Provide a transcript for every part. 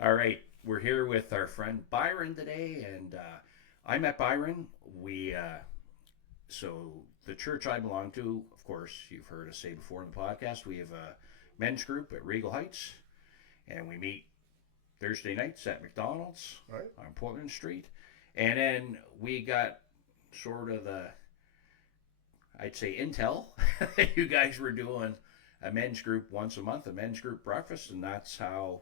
All right, we're here with our friend Byron today, and I met Byron. So the church I belong to, of course, you've heard us say before in the podcast, we have a men's group at Regal Heights, and we meet Thursday nights at McDonald's Right? on Portland Street, and then we got sort of I'd say intel. You guys were doing a men's group once a month, a men's group breakfast, and that's how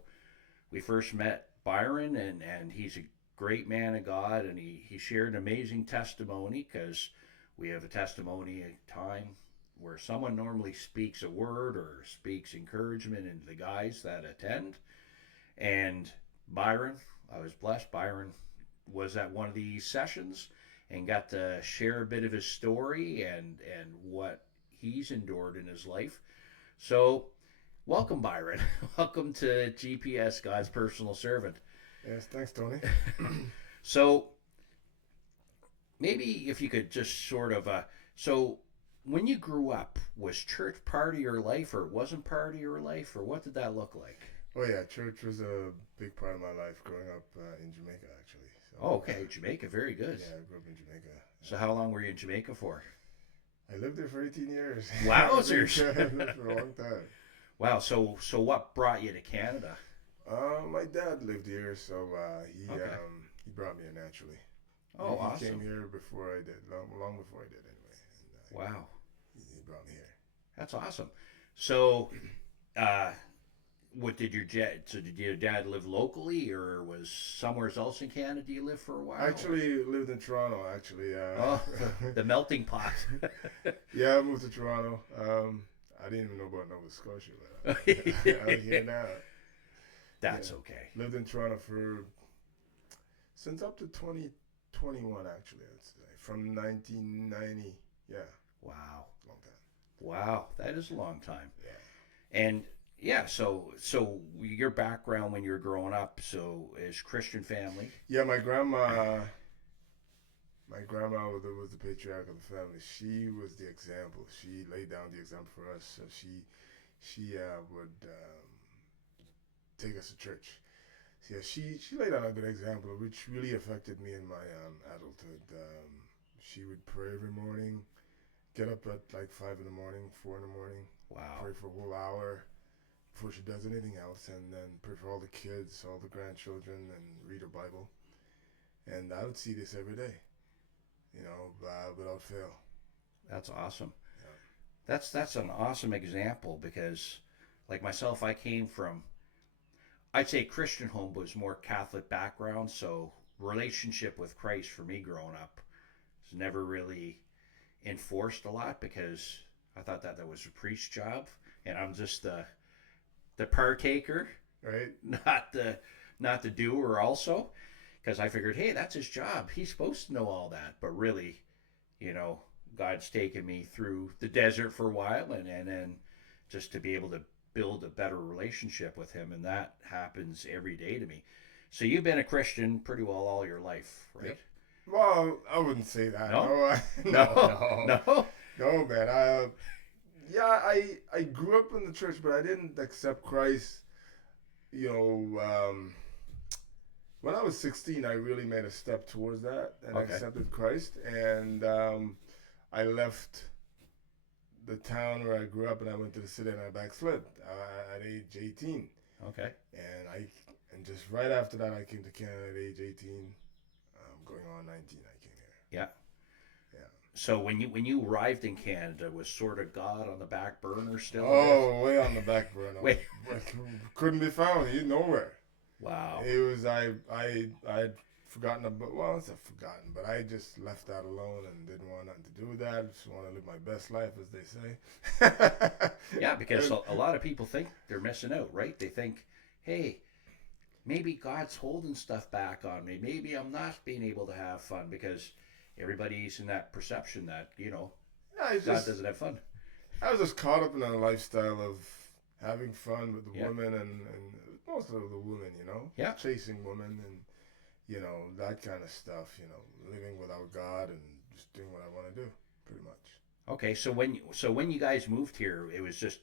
we first met Byron, and he's a great man of God, and he shared an amazing testimony because we have a testimony time where someone normally speaks a word or speaks encouragement into the guys that attend. And Byron, I was blessed. Byron was at one of these sessions and got to share a bit of his story and what he's endured in his life. So welcome, Byron. Welcome to GPS, God's personal servant. Yes, thanks, Tony. So maybe if you could just sort of, so when you grew up, was church part of your life, or it wasn't part of your life, or what did that look like? Oh yeah, church was a big part of my life growing up in Jamaica, actually. So Oh, okay, Jamaica, very good. yeah, I grew up in Jamaica. So how long were you in Jamaica for? I lived there for 18 years. Wowzers! I lived for a long time. Wow. So what brought you to Canada? My dad lived here, so Okay. he brought me here naturally. Oh, He came awesome. here before I did, long before I did anyway, and Wow, he brought me here. that's awesome. So, uh, what did your dad? So did your dad live locally, or was somewhere else in Canada you lived for a I while? actually lived in Toronto. Actually, Oh, the melting pot. yeah, I moved to Toronto. I didn't even know about Nova Scotia, but I'm here now. That's Yeah, okay. lived in Toronto for since up to 2021 actually. I'd say from 1990. Yeah, Wow. long time. Wow, that is a long time. Yeah, And yeah, so your background when you were growing up, so is Christian family. yeah. My grandma was the patriarch of the family. She was the example. She laid down the example for us. So she would take us to church. So, yeah, she laid down a good example, which really affected me in my adulthood. She would pray every morning, get up at like 5 in the morning, 4 in the morning, Wow. pray for a whole hour before she does anything else, and then pray for all the kids, all the grandchildren, and read her Bible. And I would see this every day, without fail. That's awesome. Yeah. That's an awesome example because like myself, I came from I'd say Christian home was more Catholic background, so relationship with Christ for me growing up was never really enforced a lot because I thought that was a priest's job, and I'm just the partaker, Right? not the doer also, because I figured, hey, that's his job. He's supposed to know all that, but really, you know, God's taken me through the desert for a while, and then just to be able to build a better relationship with Him, and that happens every day to me. So you've been a Christian pretty well all your life, right? Yep. Well, I wouldn't say that. No, No, no, no, no. no, man. Yeah, I grew up in the church, but I didn't accept Christ. You know, when I was 16, I really made a step towards that and Okay, accepted Christ. And I left the town where I grew up, and I went to the city, and I backslid at age 18. okay, And just right after that, I came to Canada at age 18. Going on 19, I came yeah. here. So when you arrived in Canada, was sort of God on the back burner Yeah. still a bit? Oh, way on the back burner. Wait, Couldn't be found. He's nowhere. wow. It was I'd forgotten about. Well, it's not forgotten, but I just left that alone and didn't want nothing to do with that. Just want to live my best life, as they say. Yeah, because And, a lot of people think they're missing out, right? They think, hey, maybe God's holding stuff back on me. Maybe I'm not being able to have fun because everybody's in that perception that, yeah, God doesn't have fun. I was just caught up in a lifestyle of having fun with the Yeah. women and most of the women, Yeah. chasing women and that kind of stuff, living without God and just doing what I want to do, pretty much. Okay, so when you guys moved here, it was just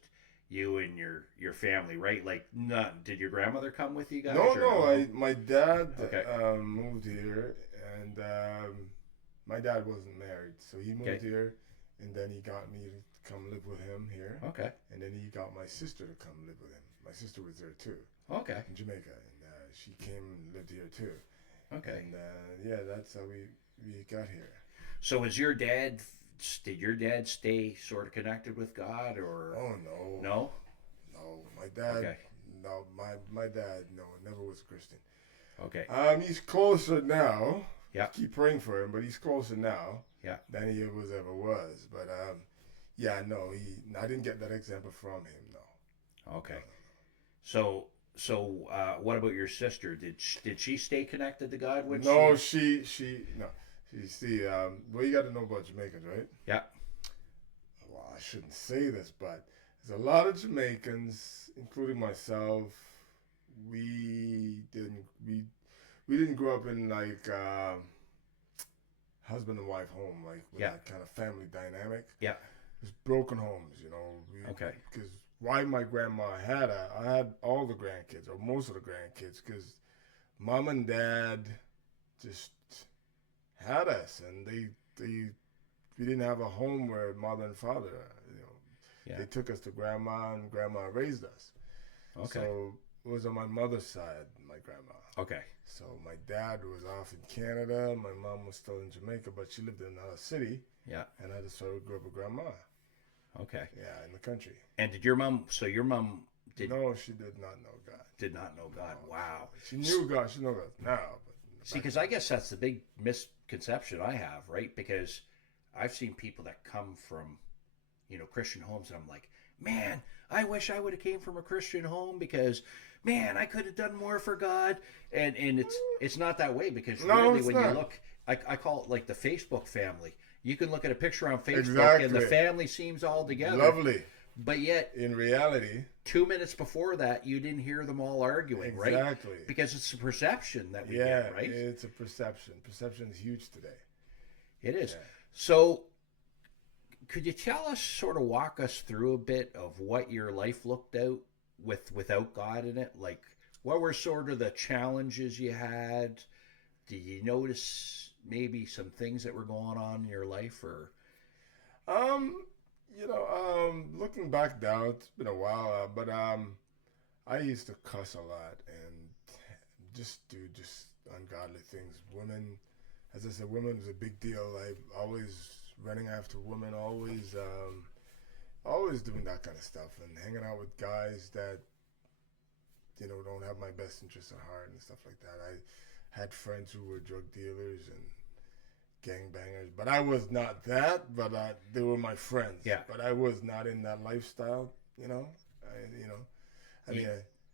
you and your family, right? Like, not did your grandmother come with you guys? No, Or no. My dad Okay. moved here, and my dad wasn't married, so he moved Okay. here, and then he got me to come live with him here, Okay. and then he got my sister to come live with him. My sister was there too, Okay. in Jamaica, and she came and lived here too. Okay. And yeah, that's how we got here. So was your dad? Did your dad stay sort of connected with God, or Oh no, no? no, my dad, Okay. no, my dad, no, never was a Christian. Okay. He's closer now. Yeah. Keep praying for him, but he's closer now. Yeah. Than he ever was. But yeah, no, I didn't get that example from him. No. Okay. So what about your sister? Did she stay connected to God when No, she? no. See, well, you got to know about Jamaicans, right? Yeah. Well, I shouldn't say this, but there's a lot of Jamaicans, including myself. We didn't grow up in like husband and wife home, like with Yeah. that kind of family dynamic. Yeah. It was broken homes, you know. Okay. Because why my grandma I had all the grandkids or most of the grandkids because mom and dad just had us, and we didn't have a home where mother and father, Yeah. they took us to grandma, and grandma raised us. Okay. So it was on my mother's side, my grandma. Okay. So my dad was off in Canada, my mom was still in Jamaica, but she lived in another city. Yeah. And I just sort of grew up with grandma. Okay. Yeah, in the country. And did your mom? So your mom did No, she did not know God. did not know God. No, Wow. She knew God. She knows God now. But See, because I guess that's the big misconception I have, right? Because I've seen people that come from, Christian homes, and I'm like, man, I wish I would have came from a Christian home because, man, I could have done more for God. And it's not that way because really when you look, I call it like the Facebook family. You can look at a picture on Facebook and the family seems all together. Lovely. But yet, in reality, 2 minutes before that, you didn't hear them all arguing, right? Exactly. Because it's a perception that we get, right? It's a perception. Perception is huge today. It is. Yeah. So, could you tell us, sort of walk us through a bit of what your life looked out without God in it? Like, what were sort of the challenges you had? Did you notice maybe some things that were going on in your life, or? Looking back now, it's been a while, but I used to cuss a lot and just do ungodly things. Women, as I said, women is a big deal. I always running after women, always doing that kind of stuff and hanging out with guys that don't have my best interests at heart and stuff like that. I had friends who were drug dealers and gangbangers, but I was not that. But they were my friends. Yeah. But I was not in that lifestyle.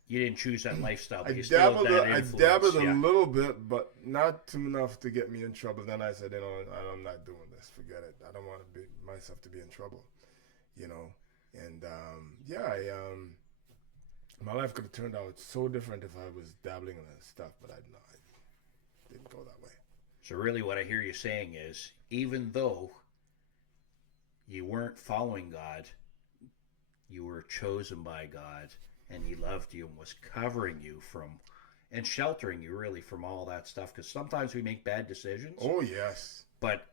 You didn't choose that lifestyle, but I you still had that I influence. dabbled Yeah. a little bit, but not too enough to get me in trouble. Then I said, I'm not doing this. Forget it. I don't want to be myself to be in trouble. And my life could have turned out so different if I was dabbling in that stuff, but I didn't go that way. So really what I hear you saying is, even though you weren't following God, you were chosen by God, and he loved you and was covering you from, and sheltering you really from all that stuff. Because sometimes we make bad decisions. Oh, yes. But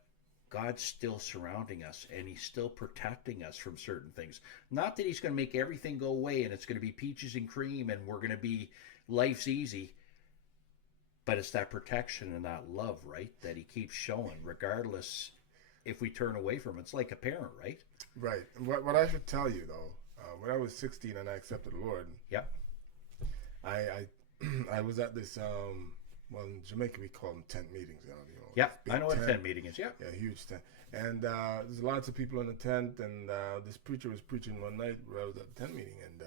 God's still surrounding us, and he's still protecting us from certain things. Not that he's going to make everything go away and it's going to be peaches and cream and we're going to be, life's easy. But it's that protection and that love, right, that he keeps showing, regardless if we turn away from it. It's like a parent, right? Right. What I should tell you, though, when I was 16 and I accepted the Lord, Yeah. I was at this, in Jamaica we call them tent meetings. Yeah, I know what a tent meeting is, yeah. Yeah, huge tent. And there's lots of people in the tent, and this preacher was preaching one night where I was at the tent meeting, and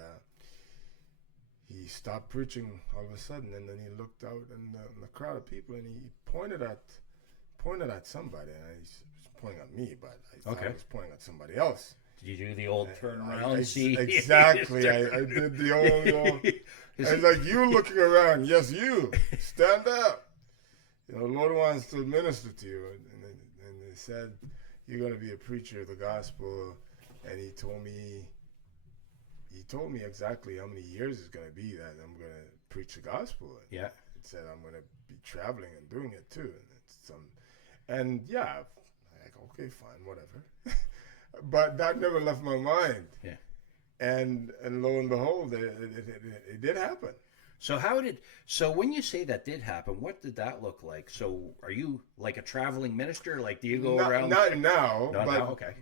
he stopped preaching all of a sudden, and then he looked out in the crowd of people, and he pointed at somebody, and he was pointing at me, but I thought he was pointing at somebody else. Did you do the old turn around? See, exactly. I did the old. I was like, you looking around? Yes, you stand up. The Lord wants to minister to you, and he said, you're going to be a preacher of the gospel, and he told me, he told me exactly how many years it's going to be that I'm going to preach the gospel. And Yeah. it said I'm going to be traveling and doing it too. And yeah, like, okay, fine, whatever. But that never left my mind. Yeah. And lo and behold, it did happen. So when you say that did happen, what did that look like? So are you like a traveling minister? Like, do you go around? Not now, Not but now? Okay.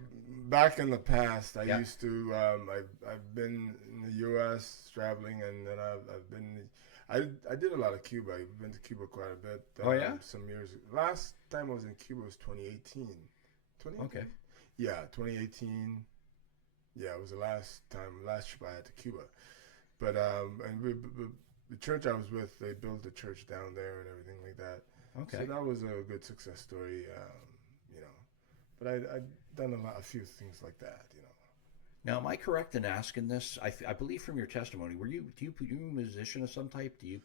back in the past, I Yeah. used to. I've been in the U.S. traveling, and then I've been. I did a lot of Cuba. I've been to Cuba quite a bit. Oh, yeah? Some years. Last time I was in Cuba was 2018. 2018? Okay. Yeah, 2018. Yeah, it was the last trip I had to Cuba. But the church I was with, they built a church down there and everything like that. Okay. So that was a good success story, you know. But I'd done a few things like that, you know. Now, am I correct in asking this? I believe from your testimony, you a musician of some type? Do you?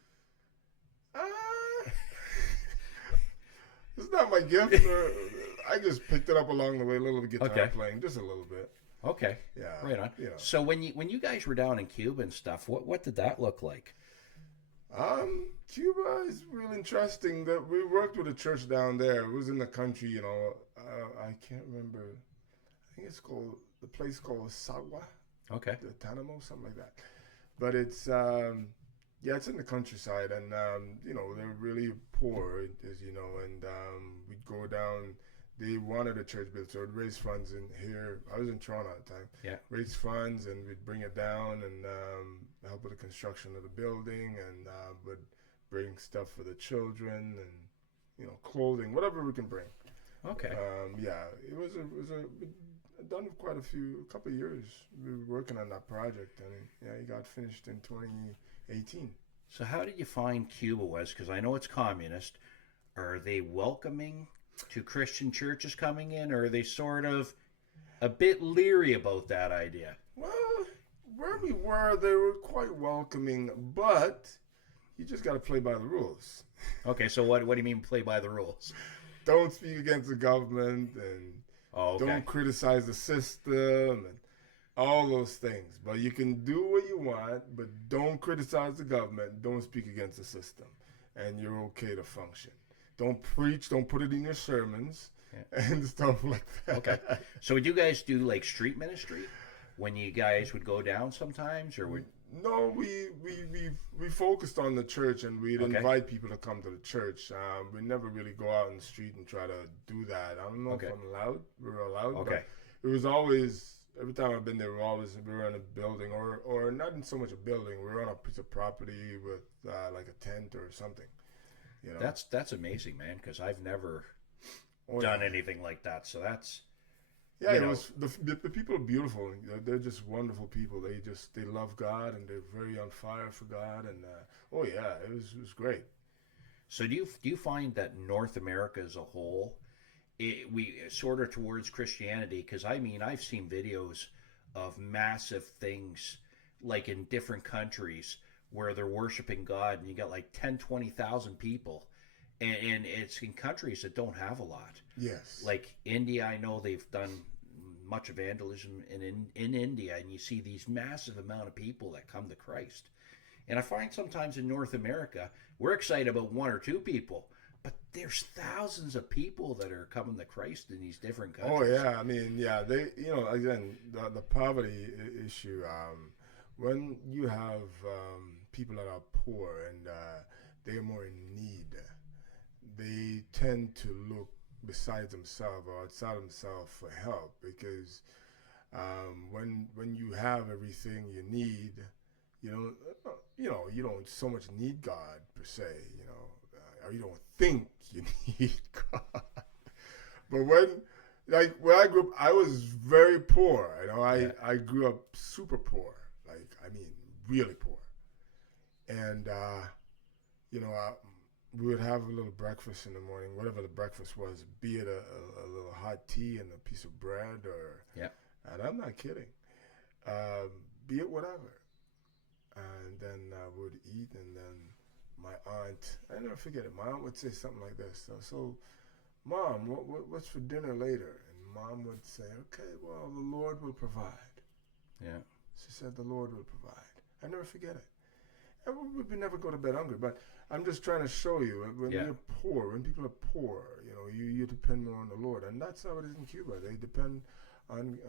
It's not my gift. I just picked it up along the way, a little guitar playing, just a little bit. Okay. Yeah. Right on. You know. So when you guys were down in Cuba and stuff, what did that look like? Cuba is really interesting. That we worked with a church down there. It was in the country, you know. I can't remember. I think it's called the place called Sagua. Okay. The Tanamo, something like that. But it's it's in the countryside, and you know, they're really poor, as you know, and we'd go down. They wanted a church built, so we'd raise funds in here. I was in Toronto at the time. Yeah. Raise funds, and we'd bring it down and help with the construction of the building, and would bring stuff for the children, and you know, clothing, whatever we can bring. Okay. It was we'd done quite a couple of years. We were working on that project, and it got finished in 2018. So how did you find Cuba was? Because I know it's communist. Are they welcoming to Christian churches coming in, or are they sort of a bit leery about that idea? Well, where we were, they were quite welcoming, but you just got to play by the rules. Okay, so what do you mean play by the rules? Don't speak against the government, and don't criticize the system, and all those things. But you can do what you want, but don't criticize the government, don't speak against the system, and you're okay to function. Don't preach, don't put it in your sermons, and stuff like that. Okay. So would you guys do like street ministry when you guys would go down sometimes, or would? No, we focused on the church, and we'd invite people to come to the church. We never really go out in the street and try to do that. I don't know if I'm allowed. We were allowed. Okay. But it was always, every time I've been there, we were in a building, or not in so much a building. We were on a piece of property with like a tent or something. You know? That's amazing, man, because I've never done anything like that. So that's it was the people are beautiful. They're just wonderful people. They love God, and they're very on fire for God. And it was great. So do you find that North America as a whole, we sort of towards Christianity? Because I mean, I've seen videos of massive things like in different countries where they're worshiping God, and you got like 10, 20,000 people, and it's in countries that don't have a lot. Yes. Like India, I know they've done much evangelism in India, and you see these massive amount of people that come to Christ. And I find sometimes in North America, we're excited about one or two people, but there's thousands of people that are coming to Christ in these different countries. Oh yeah, I mean, they, again, the poverty issue. When you have people that are poor and they are more in need, they tend to look besides themselves or outside themselves for help, because when you have everything you need, you don't so much need God per se, or you don't think you need God. But when I grew up, I was very poor. I grew up super poor. Really poor. And, we would have a little breakfast in the morning, whatever the breakfast was, be it a little hot tea and a piece of bread, and I'm not kidding, be it whatever. And then we would eat, and then my aunt, I never forget it, my aunt would say something like this. So Mom, what's for dinner later? And Mom would say, okay, well, the Lord will provide. Yeah. She said the Lord will provide. I never forget it. And we never go to bed hungry, but I'm just trying to show you when Yeah. you're poor, when people are poor, you depend more on the Lord, and that's how it is in Cuba. They depend on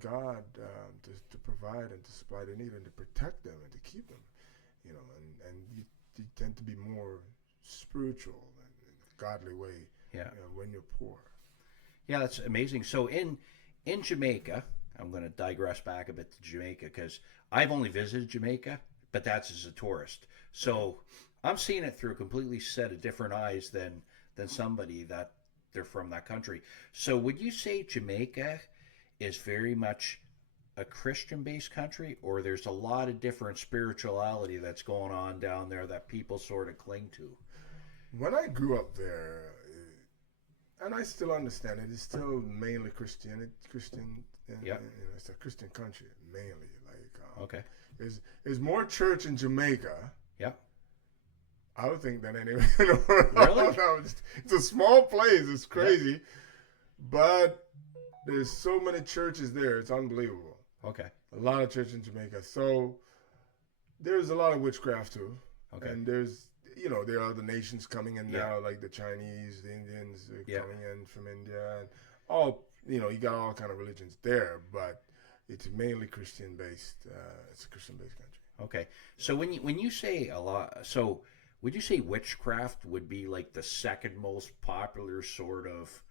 God to provide and to supply their need and to protect them and to keep them, and you tend to be more spiritual and in a godly way, Yeah. when you're poor. Yeah, that's amazing. So in Jamaica, I'm going to digress back a bit to Jamaica because I've only visited Jamaica, but that's as a tourist. So I'm seeing it through a completely set of different eyes than somebody that they're from that country. So would you say Jamaica is very much a Christian-based country, or there's a lot of different spirituality that's going on down there that people sort of cling to? When I grew up there, and I still understand it, it's still mainly Christian. Yeah. It's a Christian country mainly. Like, Okay. there's more church in Jamaica, Yeah. I would think, than anywhere in the world. Really? It's a small place. It's crazy, but there's so many churches there. It's unbelievable. Okay. A lot of church in Jamaica. So there's a lot of witchcraft too. Okay. And there's, there are other nations coming in Yeah. now, like the Chinese, the Indians Yeah. coming in from India, and all, you got all kind of religions there, but it's mainly Christian based. It's a Christian based country. Okay. So when you say a lot, so would you say witchcraft would be like the second most popular sort of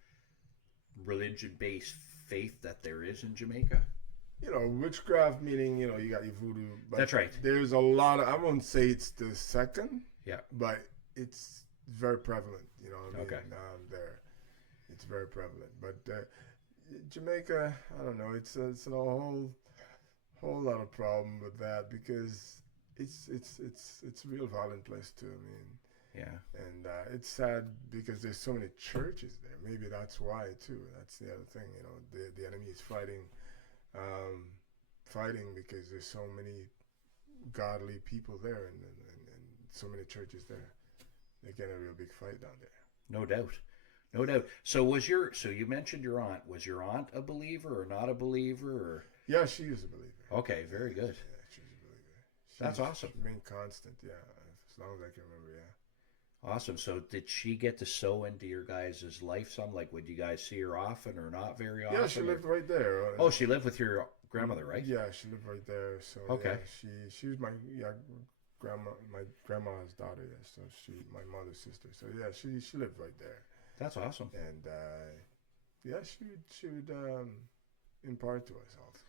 religion-based faith that there is in Jamaica? Witchcraft meaning, you got your voodoo. But That's right. There's a lot of, I won't say it's the second. Yeah. But it's very prevalent, Okay. there. It's very prevalent. But Jamaica, I don't know, it's a whole lot of problem with that because it's a real violent place too. I mean, Yeah. and it's sad because there's so many churches there. Maybe that's why too. That's the other thing. The enemy is fighting because there's so many godly people there and so many churches there. They get a real big fight down there. No doubt. No doubt. So you mentioned your aunt. Was your aunt a believer or not a believer or? Yeah, she was a believer. Okay, very good. Yeah, she was a believer. That's awesome. She remained constant, yeah, as long as I can remember, yeah. Awesome. So did she get to sow into your guys' life some? Like, would you guys see her often or not very often? Yeah, she lived right there. Oh, she lived with your grandmother, right? Yeah, she lived right there. So Okay. yeah, she was my grandma's daughter. Yeah, so my mother's sister. So yeah, she lived right there. That's awesome. And yeah, she would impart to us also.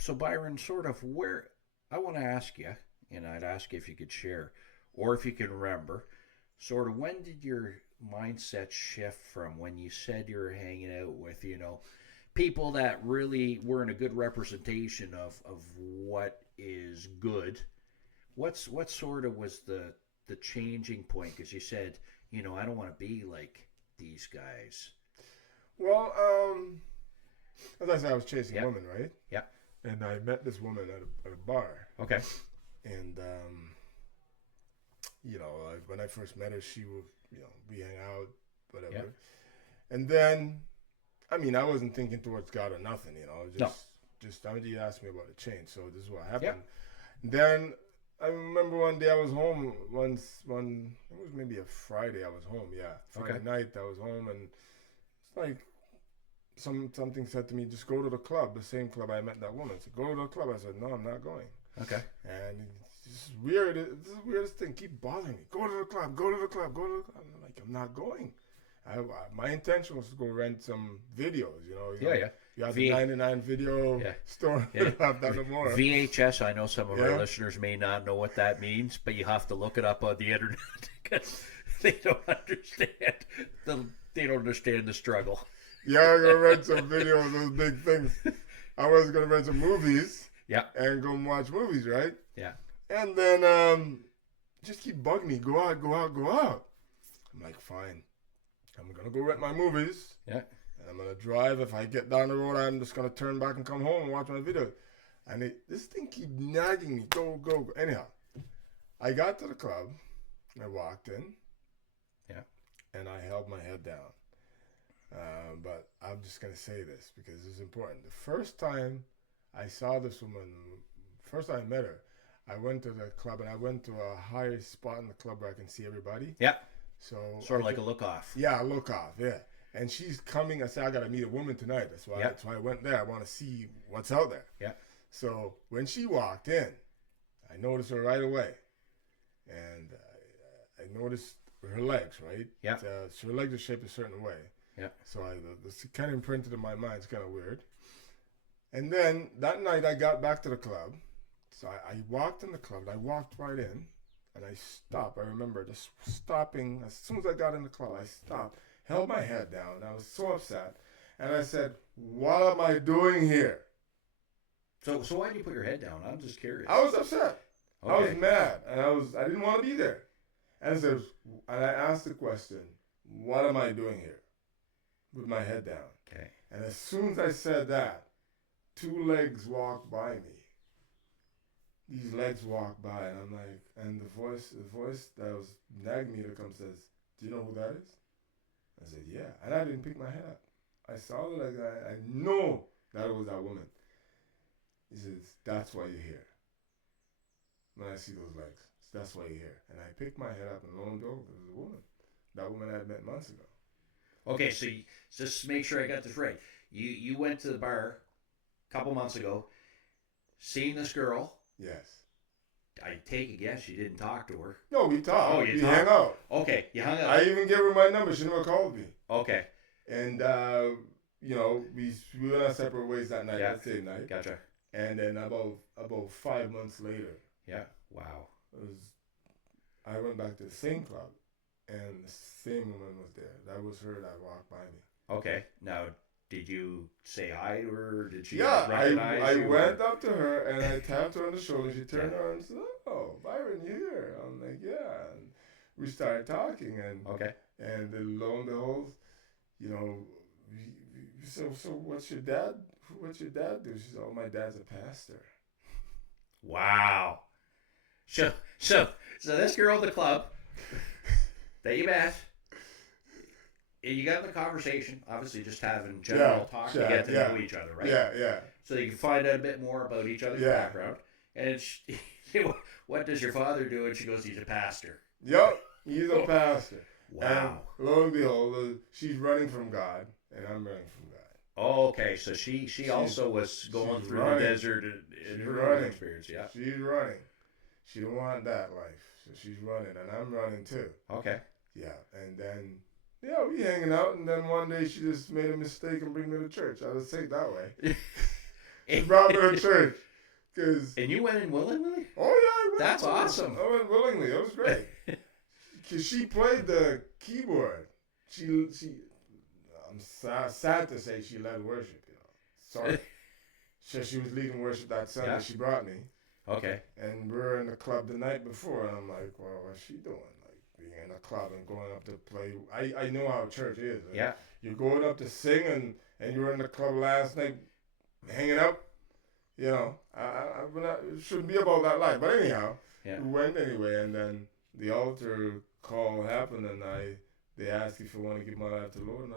So Byron, sort of where I want to ask you, and I'd ask you if you could share, or if you can remember, sort of when did your mindset shift from when you said you were hanging out with, people that really weren't a good representation of what is good? What sort of was the changing point? Because you said, I don't want to be like these guys. Well, as I said, I was chasing Yeah. a woman, right? Yeah. And I met this woman at a bar. Okay. And when I first met her, she would, we hang out, whatever. Yeah. And then, I mean, I wasn't thinking towards God or nothing, No. You asked me about the change, so this is what happened. Yeah. Then I remember one day I was home. It was maybe a Friday. I was home. Yeah, Friday night I was home, and it's like something said to me, just go to the club, the same club I met that woman. So go to the club. I said, no, I'm not going. Okay. And it's weird. This is the weirdest thing. Keep bothering me. Go to the club. Go to the club. Go to the club. I'm like, I'm not going. My intention was to go rent some videos. Yeah. You have the 99 video store. Yeah. You don't have that no more. VHS, I know some of our listeners may not know what that means, but you have to look it up on the internet because they don't understand the struggle. Yeah, I'm going to rent some videos, those big things. I was going to rent some movies. Yeah. And go and watch movies, right? Yeah. And then just keep bugging me. Go out. I'm like, fine. I'm going to go rent my movies. Yeah. And I'm going to drive. If I get down the road, I'm just going to turn back and come home and watch my video. And this thing keep nagging me. Go. Anyhow, I got to the club. I walked in. Yeah. And I held my head down. But I'm just going to say this because it's important. The first time I saw this woman. First I met her, I went to the club and I went to a high spot in the club where I can see everybody. Yeah. So Sort of like a look off. yeah, look off, yeah. And she's coming. I said I gotta meet a woman tonight. That's why I went there. I want to see what's out there. Yeah. So when she walked in, I noticed her right away, and I noticed her legs. Right. Yeah. So her legs are shaped a certain way. Yeah. So this kind of imprinted in my mind. It's kind of weird. And then that night I got back to the club. So I walked in the club. I walked right in, and I stopped. I remember just stopping as soon as I got in the club. I stopped, held my head down. I was so upset, and I said, "What am I doing here?" So why did you put your head down? I'm just curious. I was upset. Okay. I was mad, and I didn't want to be there. And I asked the question, "What am I doing here?" With my head down. Okay. And as soon as I said that, two legs walked by me. These legs walked by, and I'm like, and the voice that was nagging me to come says, "Do you know who that is?" I said, "Yeah," and I didn't pick my head up. I saw the legs. I know that it was that woman. He says, "That's why you're here." When I see those legs, that's why you're here. And I picked my head up, and lo and behold, it was a woman. That woman I had met months ago. Okay, so just to make sure I got this right, you went to the bar a couple months ago, seen this girl. Yes. I take a guess you didn't talk to her. No, we talked. Oh, you hung out. Okay, you hung out. I even gave her my number. She never called me. Okay. And we went our separate ways that night. That same night. Gotcha. And then about 5 months later. Yeah. Wow. I went back to the same club, and the same woman was there. That was her that walked by me. Okay. Now, did you say hi to her? Did she recognize you? I went up to her and I tapped her on the shoulder. She turned around and said, "Oh, Byron, you here?" I'm like, "Yeah." And we started talking, and okay. And then lo and behold, so what's your dad? What's your dad do? She said, "Oh, my dad's a pastor." Wow. So this girl at the club that you met, you got in the conversation, obviously just having general talk to get to know each other, right? Yeah. So you can find out a bit more about each other's background. And what does your father do? And she goes, "He's a pastor." Yep, he's a pastor. Wow. And lo and behold, she's running from God, and I'm running from God. Oh, okay, so she also was going through the desert in her experience, yeah. She's running. She don't want that life, so she's running, and I'm running too. Okay. Yeah, and then we hanging out, and then one day she just made a mistake and bring me to church. I was saying that way. She brought me to church, and you went in willingly? Oh yeah, I went. That's awesome. I went willingly. It was great. Cause she played the keyboard. I'm sad to say she led worship. Sorry. So she was leading worship that Sunday. Yeah. She brought me. Okay. And we were in the club the night before, and I'm like, "Well, what's she doing? Like being in a club and going up to play." I know how church is. Yeah. You're going up to sing, and you were in the club last night, hanging out. It shouldn't be about that life. But anyhow, we went anyway, and then the altar call happened, and they asked if I want to give my life to the Lord, and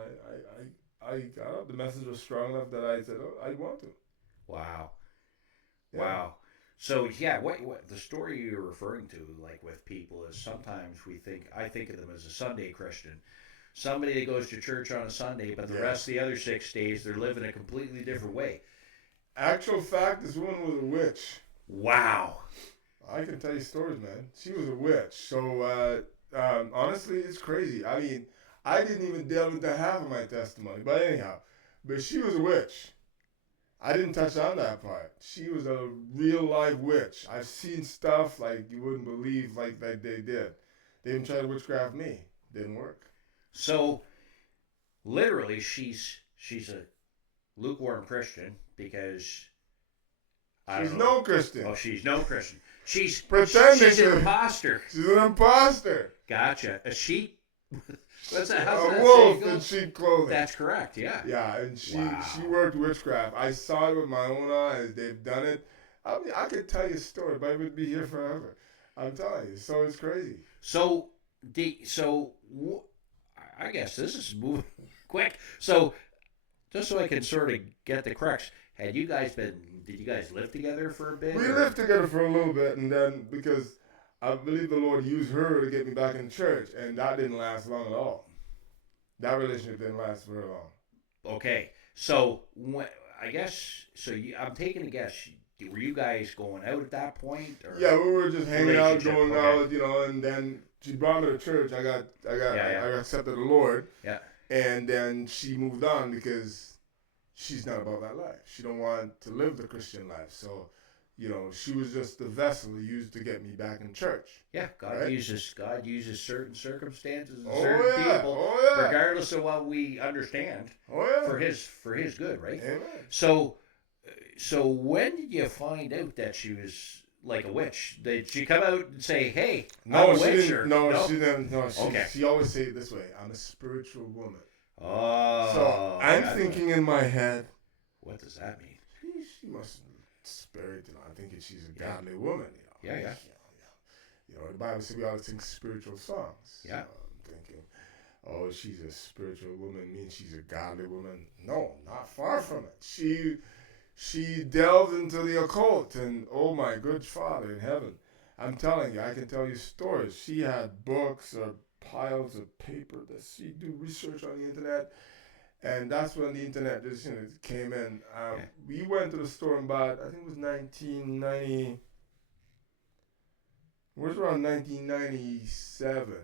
I got up. The message was strong enough that I said, "Oh, I want to." Wow. Yeah. Wow. So what the story you're referring to, like with people, is sometimes I think of them as a Sunday Christian, somebody that goes to church on a Sunday, but the rest of the other 6 days they're living a completely different way. Actual fact, this woman was a witch. Wow. I can tell you stories, man. She was a witch. So honestly, it's crazy. I mean, I didn't even delve into half of my testimony, but anyhow, she was a witch. I didn't touch on that part. She was a real live witch. I've seen stuff like you wouldn't believe like that they did. They even tried to witchcraft me. Didn't work. So, literally, she's a lukewarm Christian because she's no Christian. Oh, she's no Christian. She's pretending. She's an imposter. She's an imposter. Gotcha. A sheep. What's that? A wolf in sheep clothing. That's correct. Yeah. Yeah, and she worked witchcraft. I saw it with my own eyes. They've done it. I mean, I could tell you a story, but I would be here forever. I'm telling you. So it's crazy. So I guess this is moving quick. So just so I can sort of get the crux, Had you guys been? Did you guys live together for a bit? We or? lived together for a little bit, and then because I believe the Lord used her to get me back in church, and that didn't last long at all. That relationship didn't last very long. Okay, so I guess so. I'm taking a guess. Were you guys going out at that point? Or Yeah, we were just hanging out, relationship? going Okay. out, you know, and then she brought me to church. I got accepted the Lord, Yeah. and then she moved on because she's not about that life. She don't want to live the Christian life. So, you know, she was just the vessel used to get me back in church. Yeah, God Right? uses certain circumstances and Oh certain yeah, people, oh yeah, regardless of what we understand, oh yeah. for his good, right? Amen. So when did you find out that she was like a witch? Did she come out and say, "Hey, I'm No, a she witch"? didn't. Or No, she didn't. No, Okay. she always say it this way: "I'm a spiritual woman." Oh, So I'm gotcha. thinking in my head, What does that mean? she must be spirit. You know, I'm thinking she's a Yeah. godly woman. You know. Yeah. You know, the Bible says we always sing spiritual songs. Yeah. So I'm thinking, oh, she's a spiritual woman means she's a godly woman. No, not far from it. She delved into the occult, and oh my good Father in heaven, I'm telling you, I can tell you stories. She had books or piles of paper that she do research on the internet, and that's when the internet just came in. Yeah. We went to the store and bought, I think it was 1990. It was around 1997,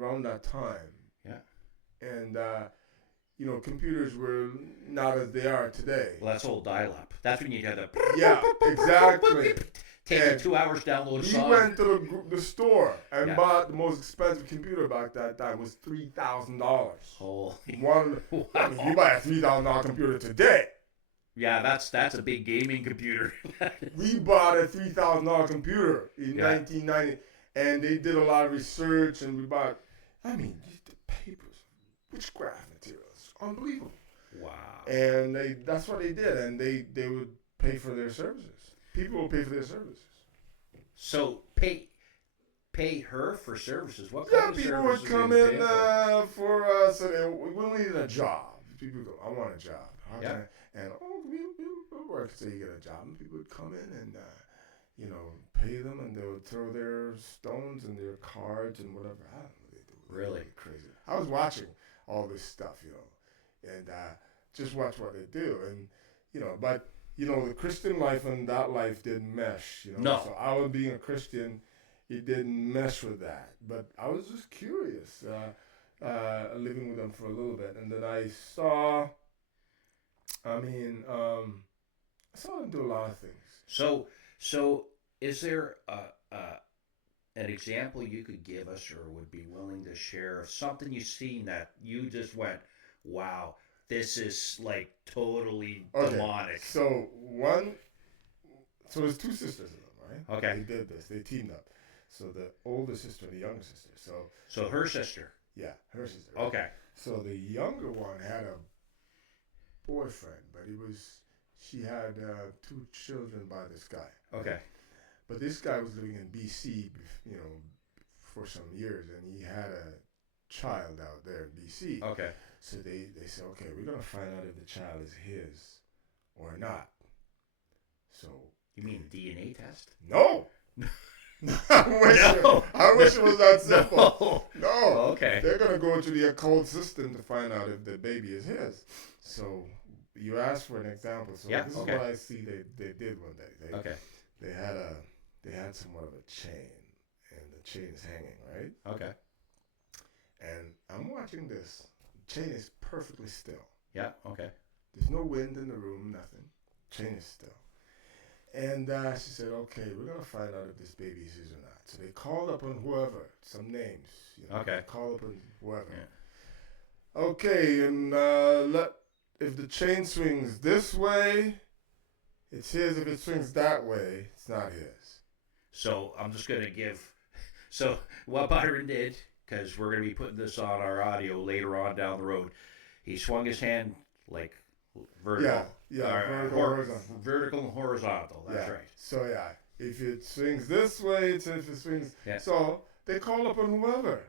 around that time. Yeah. And you know, computers were not as they are today. Well, that's old dial-up. That's when you had to Yeah, exactly. take you And 2 hours to download a we song. went to the store and Yeah. bought the most expensive computer back that time was $3,000. Holy. One, I mean, you buy a $3,000 computer today. Yeah, that's a big gaming computer. We bought a $3,000 computer in Yeah. 1990, and they did a lot of research, and we bought, I mean, the papers, witchcraft materials, unbelievable. Wow. And that's what they did, and they would pay for their services. People would pay for their services. So pay her for services. What Yeah, kind of people services would come did in they pay for? for us, and we needed a job. People go, I want a job. How Yeah. can I? And we'll work so you get a job. And people would come in and you know, pay them, and they would throw their stones and their cards and whatever. I don't know what they do. Really? Crazy. I was watching all this stuff, you know, and just watch what they do, and you know, but you know, the Christian life and that life didn't mesh. You know, No. so I was being a Christian. It didn't mesh with that, but I was just curious, living with them for a little bit, and then I saw. I mean, I saw them do a lot of things. So is there an example you could give us, or would be willing to share, of something you've seen that you just went, wow, this is like totally demonic? So there's two sisters in them, right? Okay. They did this. They teamed up. So the older sister and the younger sister. So her sister. Yeah, her sister. Right? Okay. So the younger one had a boyfriend, but she had 2 children by this guy. Okay. But this guy was living in BC, you know, for some years, and he had a child out there in BC. Okay. So they said, okay, we're gonna find out if the child is his or not. So You mean DNA test? no. I wish it was that simple. No. No. Oh, okay. They're gonna go into the occult system to find out if the baby is his. So you asked for an example. So Yeah, this okay. is what I see they did one day. Okay. They had somewhat of a chain, and the chain is hanging, right? Okay. And I'm watching this. The chain is perfectly still. Yeah. Okay. There's no wind in the room, nothing. Chain is still. And she said, okay, we're going to find out if this baby is his or not. So they called up on whoever, some names. You know, Okay. Call up on whoever. Yeah. Okay, and if the chain swings this way, it's his. If it swings that way, it's not his. So I'm just going to give. So what Byron did, because we're going to be putting this on our audio later on down the road, he swung his hand like vertical. Vertical and horizontal. That's right. So yeah, if it swings this way, if it swings. Yeah. So they call upon whoever,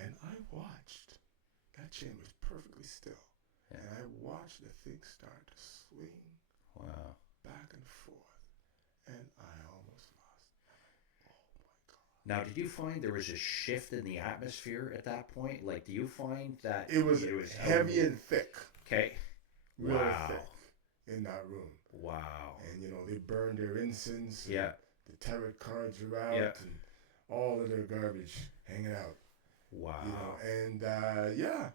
and I watched. That chain was perfectly still, Yeah. and I watched the thing start to swing. Wow. back and forth, and I almost lost. Oh my God! Now, did you find there was a shift in the atmosphere at that point? Like, do you find that It was heavy and thick, okay? really Wow. thick in that room. Wow. And they burned their incense. And Yeah. the tarot cards were out, Yeah. and all of their garbage hanging out. Wow. And yeah,